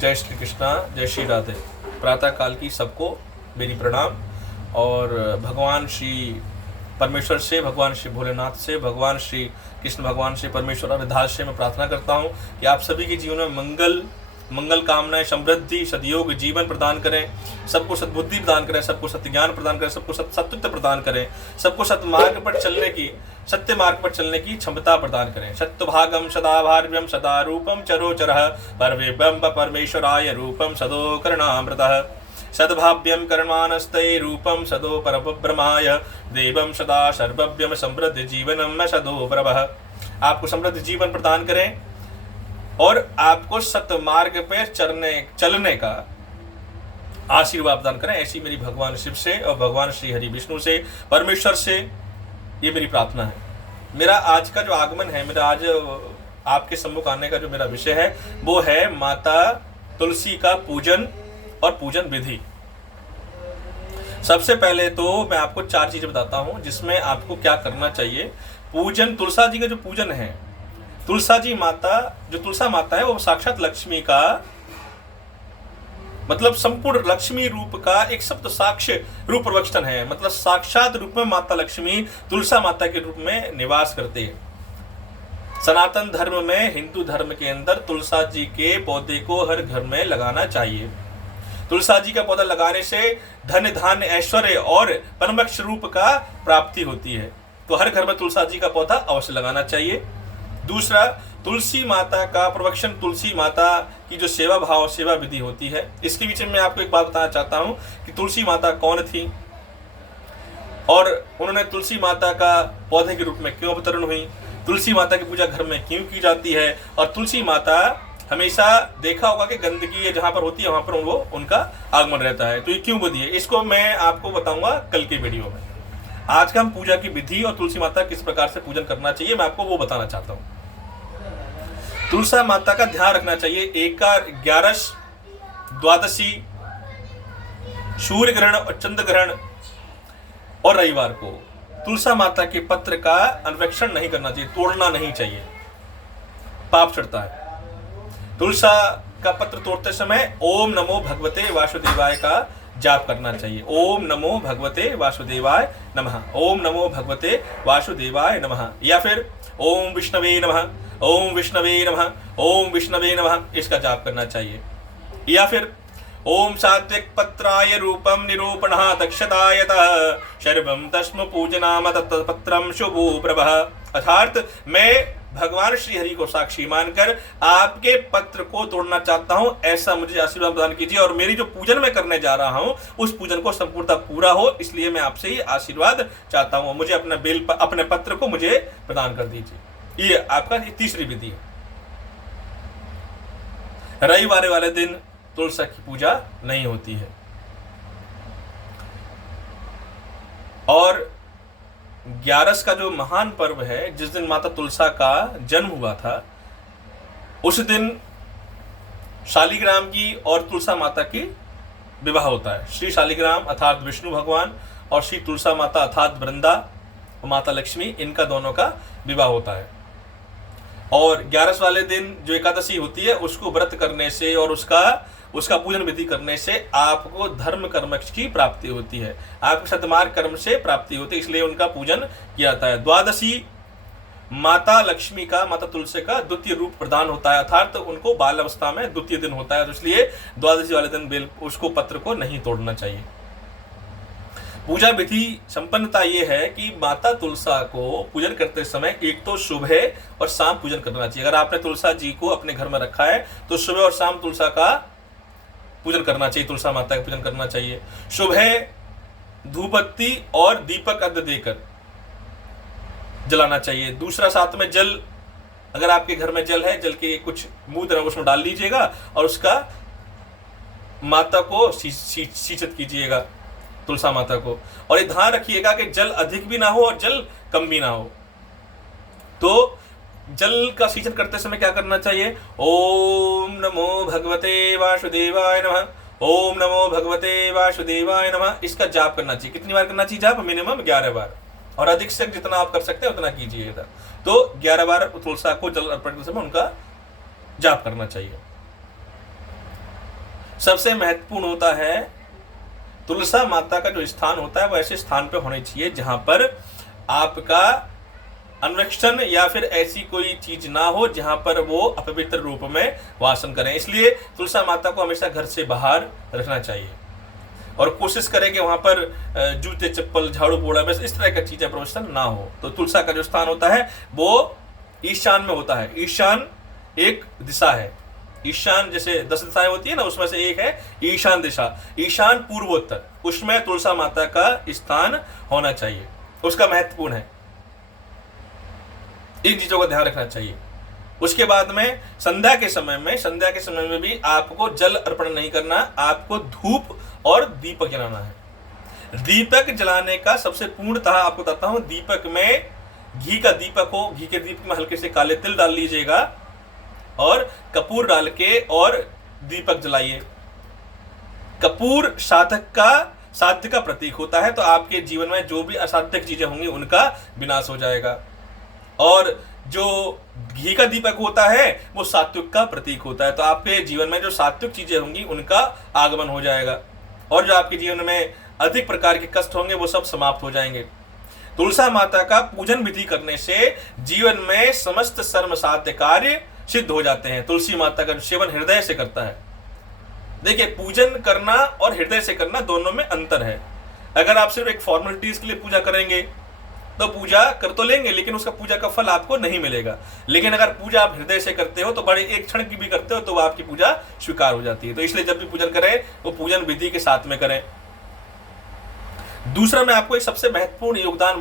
जय श्री कृष्णा, जय श्री राधे। प्रातः काल की सबको मेरी प्रणाम। और भगवान श्री परमेश्वर से, भगवान श्री भोलेनाथ से, भगवान श्री कृष्ण भगवान से, परमेश्वर अविधाश से मैं प्रार्थना करता हूँ कि आप सभी के जीवन में मंगल कामनाएं, समृद्धि, सदयोग जीवन प्रदान करें, सबको सद्बुद्धि प्रदान करें, सबको सत्य ज्ञान प्रदान करें, सबको सत्य प्रदान करें, सबको सत्य मार्ग पर चलने की क्षमता प्रदान करें। सत्यभागम सदा भार्यम सदा रूपम चरोचरः परवेब्रह्म परमेश्वराय रूपम सदो करणामृतः सद्भाव्यम कर्मानस्ते रूपम सदो परब्रह्माय देवम सदा सर्वव्यम समृद्ध जीवनम सदो प्रभः। आपको समृद्ध जीवन प्रदान करें और आपको सत्य मार्ग पर चलने का आशीर्वाद प्रदान करें। ऐसी मेरी भगवान शिव से और भगवान श्री हरि विष्णु से, परमेश्वर से ये मेरी प्रार्थना है। मेरा आज का जो आगमन है, मेरा आज आपके सम्मुख आने का जो मेरा विषय है वो है माता तुलसी का पूजन और पूजन विधि। सबसे पहले तो मैं आपको 4 चीजें बताता हूं जिसमें आपको क्या करना चाहिए। पूजन, तुलसा जी का जो पूजन है, तुलसा जी माता, जो तुलसा माता है वो साक्षात लक्ष्मी का मतलब संपूर्ण लक्ष्मी रूप का एक सप्त साक्ष्य रूप प्रवचन है। मतलब साक्षात रूप में माता लक्ष्मी तुलसा माता के रूप में निवास करते हैं। सनातन धर्म में, हिंदू धर्म के अंदर तुलसा जी के पौधे को हर घर में लगाना चाहिए। तुलसा जी का पौधा लगाने से धन धान्य ऐश्वर्य और परमोक्ष रूप का प्राप्ति होती है। तो हर घर में तुलसा जी का पौधा अवश्य लगाना चाहिए। दूसरा, तुलसी माता का प्रवचन, तुलसी माता की जो सेवा विधि होती है। इसके बीच में मैं आपको एक बात बताना चाहता हूं कि तुलसी माता कौन थी और उन्होंने तुलसी माता का पौधे के रूप में क्यों अवतरण हुई, तुलसी माता की पूजा घर में क्यों की जाती है, और तुलसी माता हमेशा देखा होगा कि गंदगी जहां पर होती है वहां पर वो उनका आगमन रहता है। तो ये क्यों विधि है, इसको मैं आपको बताऊंगा कल के वीडियो में। आज का हम पूजा की विधि और तुलसी माता किस प्रकार से पूजन करना चाहिए मैं आपको वो बताना चाहता हूँ। तुलसा माता का ध्यान रखना चाहिए। 11 द्वादशी, सूर्य ग्रहण और चंद्र ग्रहण और रविवार को तुलसा माता के पत्र का अन्वेक्षण नहीं करना चाहिए, तोड़ना नहीं चाहिए, पाप चढ़ता है। तुलसा का पत्र तोड़ते समय ओम नमो भगवते वासुदेवाय का जाप करना चाहिए। ओम नमो भगवते वासुदेवाय नमः, ओम नमो भगवते वासुदेवाय नमः, या फिर ओम विष्णवे नमः, ओम विष्णवे नमः, ओम विष्णवे नमः, इसका जाप करना चाहिए। या फिर ओम सात्विक पत्राय रूपम निरूपणः दक्षतायतः सर्वं तस्म पूजनाम तत्पत्रम शुभो प्रभः। अर्थात मैं भगवान श्री हरि को साक्षी मानकर आपके पत्र को तोड़ना चाहता हूं, ऐसा मुझे आशीर्वाद प्रदान कीजिए। और मेरी जो पूजन मैं करने जा रहा हूं उस पूजन को संपूर्णतः पूरा हो, इसलिए मैं आपसे ही आशीर्वाद चाहता हूं। मुझे अपने पत्र को मुझे प्रदान कर दीजिए। ये आपका तीसरी विधि है। रविवार वाले दिन तुलसा की पूजा नहीं होती है। और 11 का जो महान पर्व है, जिस दिन माता तुलसा का जन्म हुआ था, उस दिन शालिग्राम की और तुलसा माता की विवाह होता है। श्री शालिग्राम अर्थात विष्णु भगवान और श्री तुलसा माता अर्थात वृंदा और माता लक्ष्मी, इनका दोनों का विवाह होता है। और 11 वाले दिन जो एकादशी होती है उसको व्रत करने से और उसका पूजन विधि करने से आपको धर्म कर्म की प्राप्ति होती है, आपको सतमार्ग कर्म से प्राप्ति होती है, इसलिए उनका पूजन किया जाता है। द्वादशी माता लक्ष्मी का, माता तुलसी का द्वितीय रूप प्रदान होता है, अर्थात उनको बाल अवस्था में द्वितीय दिन होता है, तो इसलिए द्वादशी वाले दिन उसको पत्र को नहीं तोड़ना चाहिए। पूजा विधि संपन्नता ये है कि माता तुलसा को पूजन करते समय एक तो सुबह और शाम पूजन करना चाहिए। अगर आपने तुलसा जी को अपने घर में रखा है तो सुबह और शाम तुलसा का पूजन करना चाहिए, तुलसा माता का पूजन करना चाहिए। सुबह धूपबत्ती और दीपक अर्घ्य देकर जलाना चाहिए। दूसरा, साथ में जल, अगर आपके घर में जल है, जल के कुछ बूंद उसमें डाल लीजिएगा और उसका माता को सिंचित कीजिएगा, तुलसा माता को। और ये ध्यान रखिएगा कि जल अधिक भी ना हो और जल कम भी ना हो। तो जल का सिंचन करते समय क्या करना चाहिए? ओम नमो भगवते वासुदेवाय नमः, ओम नमो भगवते वासुदेवाय नमः, इसका जाप करना चाहिए। कितनी बार करना चाहिए जाप? मिनिमम 11 बार, और अधिक से जितना आप कर सकते हैं उतना कीजिएगा। तो 11 बार तुलसा को जल अर्पण करते समय उनका जाप करना चाहिए। सबसे महत्वपूर्ण होता है तुलसा माता का जो स्थान होता है वो ऐसे स्थान पे होने चाहिए जहां पर आपका अन्वेक्षण या फिर ऐसी कोई चीज ना हो जहां पर वो अपवित्र रूप में वासन करें। इसलिए तुलसा माता को हमेशा घर से बाहर रखना चाहिए और कोशिश करें कि वहां पर जूते चप्पल झाड़ू पोड़ा बस इस तरह का चीजें प्रवेशन ना हो। तो तुलसा का जो स्थान होता है वो ईशान में होता है। ईशान एक दिशा है। ईशान जैसे 10 दिशाएं होती है ना, उसमें से एक है ईशान दिशा। ईशान पूर्वोत्तर, उसमें तुलसा माता का स्थान होना चाहिए, उसका महत्वपूर्ण है। इन चीजों का ध्यान रखना चाहिए। उसके बाद में संध्या के समय में भी आपको जल अर्पण नहीं करना, आपको धूप और दीपक जलाना है। दीपक जलाने का सबसे पूर्णतः आपको बताता हूं, दीपक में घी का दीपक हो, घी के दीपक में हल्के से काले तिल डाल लीजिएगा और कपूर डाल के और दीपक जलाइए। कपूर साध्य का प्रतीक होता है, तो आपके जीवन में जो भी असाध्य चीजें होंगी उनका विनाश हो जाएगा। और जो घी का दीपक होता है वो सात्विक का प्रतीक होता है, तो आपके जीवन में जो सात्विक चीजें होंगी उनका आगमन हो जाएगा और जो आपके जीवन में अधिक प्रकार के कष्ट होंगे वो सब समाप्त हो जाएंगे। तुलसा माता का पूजन विधि करने से जीवन में समस्त सर्व साध्य कार्य सिद्ध हो जाते हैं। तुलसी माता का सेवन हृदय से करता है। देखिए, पूजन करना और हृदय से करना दोनों में अंतर है। अगर आप सिर्फ एक फॉर्मेलिटीज के लिए पूजा करेंगे तो पूजा कर तो लेंगे लेकिन उसका पूजा का फल आपको नहीं मिलेगा। लेकिन अगर पूजा आप हृदय से करते हो तो बड़े एक क्षण की भी करते हो तो वो आपकी पूजा स्वीकार हो जाती है। तो इसलिए जब भी पूजन करें वो पूजन विधि के साथ में करें। दूसरा, मैं आपको एक सबसे महत्वपूर्ण योगदान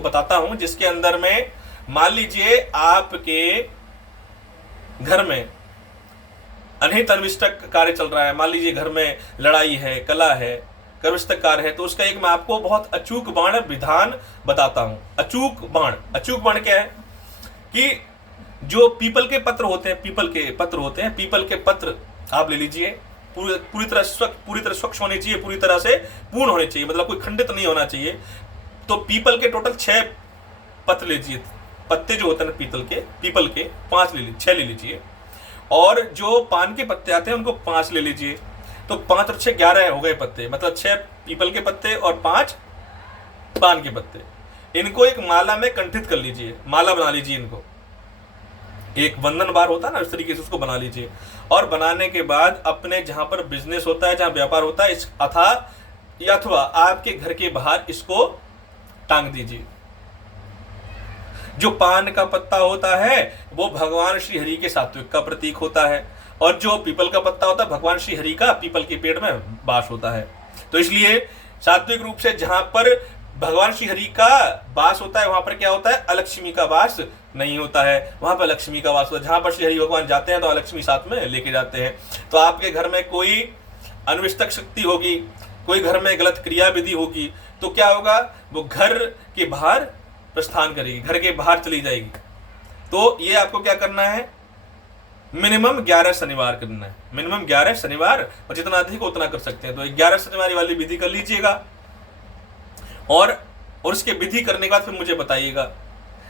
बताता हूं, जिसके अंदर में मान लीजिए आपके घर में अनहित अनिष्टक कार्य चल रहा है, मान लीजिए घर में लड़ाई है, कला है, कर्मष्टक कार्य है, तो उसका एक मैं आपको बहुत अचूक बाण विधान बताता हूं। अचूक बाण क्या है कि जो पीपल के पत्र होते हैं, पीपल के पत्र आप ले लीजिए, पूरी तरह स्वच्छ होने चाहिए, पूरी तरह से पूर्ण होने चाहिए, मतलब कोई खंडित नहीं होना चाहिए। तो पीपल के टोटल 6 पत्र लीजिए, पत्ते जो होते हैं पीपल के 5 ले लीजिए, 6 ले लीजिए। और जो पान के पत्ते आते हैं उनको 5 ले लीजिए। तो 5 और 6 11 हो गए पत्ते, मतलब 6 पीपल के पत्ते और 5 पान के पत्ते। इनको एक माला में कंठित कर लीजिए, माला बना लीजिए। इनको एक बंधन बार होता है ना, इस तरीके से उसको बना लीजिए। और बनाने के बाद अपने जहां पर बिजनेस होता है, जहां व्यापार होता है, अथवा आपके घर के बाहर इसको टांग दीजिए। जो पान का पत्ता होता है वो भगवान श्री हरि के सात्विक का प्रतीक होता है और जो पीपल का पत्ता होता है भगवान श्री हरि का पीपल के पेड़ में वास होता है। तो इसलिए सात्विक रूप से जहां पर भगवान श्री हरि का वास होता है वहां पर क्या होता है, अलक्ष्मी का वास नहीं होता है, वहां पर लक्ष्मी का वास होता है। जहां पर श्री हरि भगवान जाते हैं तो अलक्ष्मी साथ में लेके जाते हैं। तो आपके घर में कोई अनविष्टक शक्ति होगी, कोई घर में गलत क्रिया विधि होगी, तो क्या होगा, वो घर के बाहर प्रस्थान करेगी, घर के बाहर चली जाएगी। तो ये आपको क्या करना है, मिनिमम 11 शनिवार करना है, मिनिमम 11 शनिवार, और जितना अधिक उतना कर सकते हैं। तो 11 शनिवार वाली विधि कर लीजिएगा और उसके विधि करने के बाद फिर मुझे बताइएगा।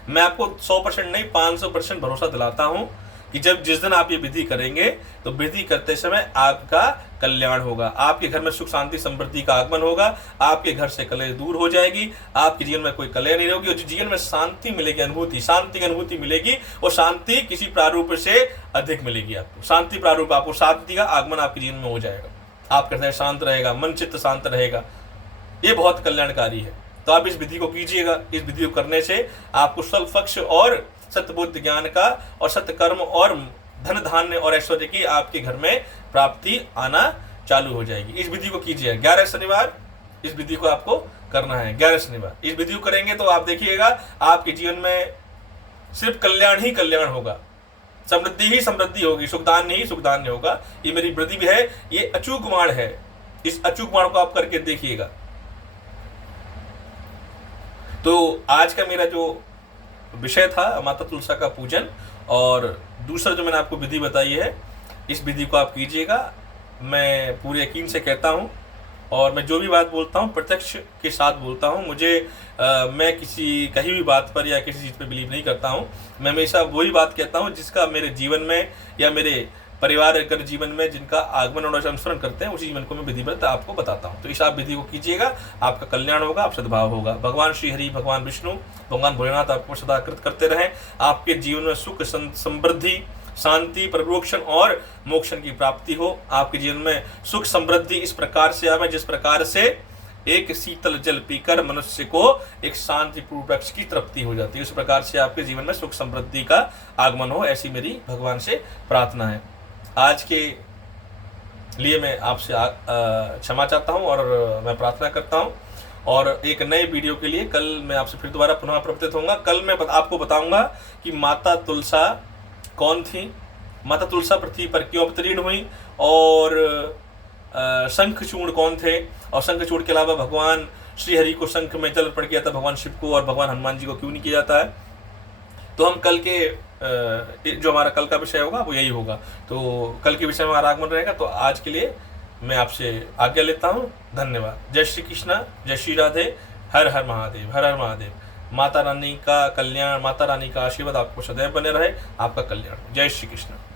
मैं आपको 100% नहीं 500% भरोसा दिलाता हूं कि जिस दिन आप ये विधि करेंगे तो विधि करते समय आपका कल्याण होगा, आपके घर में सुख शांति समृद्धि का आगमन होगा, आपके घर से कलह दूर हो जाएगी, आपके जीवन में कोई कलह नहीं होगी और जो जीवन में शांति मिलेगी, शांति की अनुभूति मिलेगी, और शांति किसी प्रारूप से अधिक मिलेगी। आपको शांति प्रारूप, आपको शांति का आगमन आपके जीवन में हो जाएगा, आपका हृदय शांत रहेगा, मन चित्त शांत रहेगा। ये बहुत कल्याणकारी है। तो आप इस विधि को कीजिएगा। इस विधि को करने से आपको स्वल्प पक्ष और सत्यबुद्ध ज्ञान का और सत्य कर्म और धन धान्य और ऐश्वर्य की आपके घर में प्राप्ति आना चालू हो जाएगी। इस विधि को कीजिए 11 शनिवार, इस विधि को आपको करना है 11 शनिवार। इस विधि को करेंगे तो आप देखिएगा आपके जीवन में सिर्फ कल्याण ही कल्याण होगा, समृद्धि ही समृद्धि होगी, सुखदान ही सुखदान होगा। ये मेरी विधि भी है, ये अचूक बाण है। इस अचूक बाण को आप करके देखिएगा। तो आज का मेरा जो विषय था माता तुलसा का पूजन, और दूसरा जो मैंने आपको विधि बताई है, इस विधि को आप कीजिएगा। मैं पूरे यकीन से कहता हूँ और मैं जो भी बात बोलता हूँ प्रत्यक्ष के साथ बोलता हूँ। मैं किसी कहीं भी बात पर या किसी चीज़ पर बिलीव नहीं करता हूँ। मैं हमेशा वही बात कहता हूँ जिसका मेरे जीवन में या मेरे परिवार अगर जीवन में जिनका आगमन और अनुसरण करते हैं, उसी जीवन को मैं विधिवत आपको बताता हूँ। तो इस आप विधि को कीजिएगा, आपका कल्याण होगा, आप सद्भाव होगा। भगवान श्री हरि, भगवान विष्णु, भगवान भोलेनाथ आपको सदा कृत करते रहें। आपके जीवन में सुख, समृद्धि, शांति, परिरोक्षण और मोक्षण की प्राप्ति हो। आपके जीवन में सुख समृद्धि इस प्रकार से आवे जिस प्रकार से एक शीतल जल पीकर मनुष्य को एक शांतिपूर्ण वृक्ष की तृप्ति हो जाती है, उस प्रकार से आपके जीवन में सुख समृद्धि का आगमन हो, ऐसी मेरी भगवान से प्रार्थना है। आज के लिए मैं आपसे क्षमा चाहता हूं और मैं प्रार्थना करता हूं, और एक नए वीडियो के लिए कल मैं आपसे फिर दोबारा पुनः प्रवर्तित होऊंगा। कल मैं आपको बताऊंगा कि माता तुलसा कौन थी, माता तुलसा पृथ्वी पर क्यों अवतीर्ण हुई, और शंखचूड़ कौन थे, और शंखचूड़ के अलावा भगवान श्री हरि को शंख में जल अर्पण किया था भगवान शिव को, और भगवान हनुमान जी को क्यों नहीं किया जाता है। तो हम कल के जो हमारा कल का विषय होगा वो यही होगा। तो कल के विषय में हमारा आगमन रहेगा। तो आज के लिए मैं आपसे आज्ञा लेता हूँ। धन्यवाद। जय श्री कृष्णा, जय श्री राधे, हर हर महादेव, हर हर महादेव। माता रानी का कल्याण, माता रानी का आशीर्वाद आपको सदैव बने रहे, आपका कल्याण। जय श्री कृष्ण।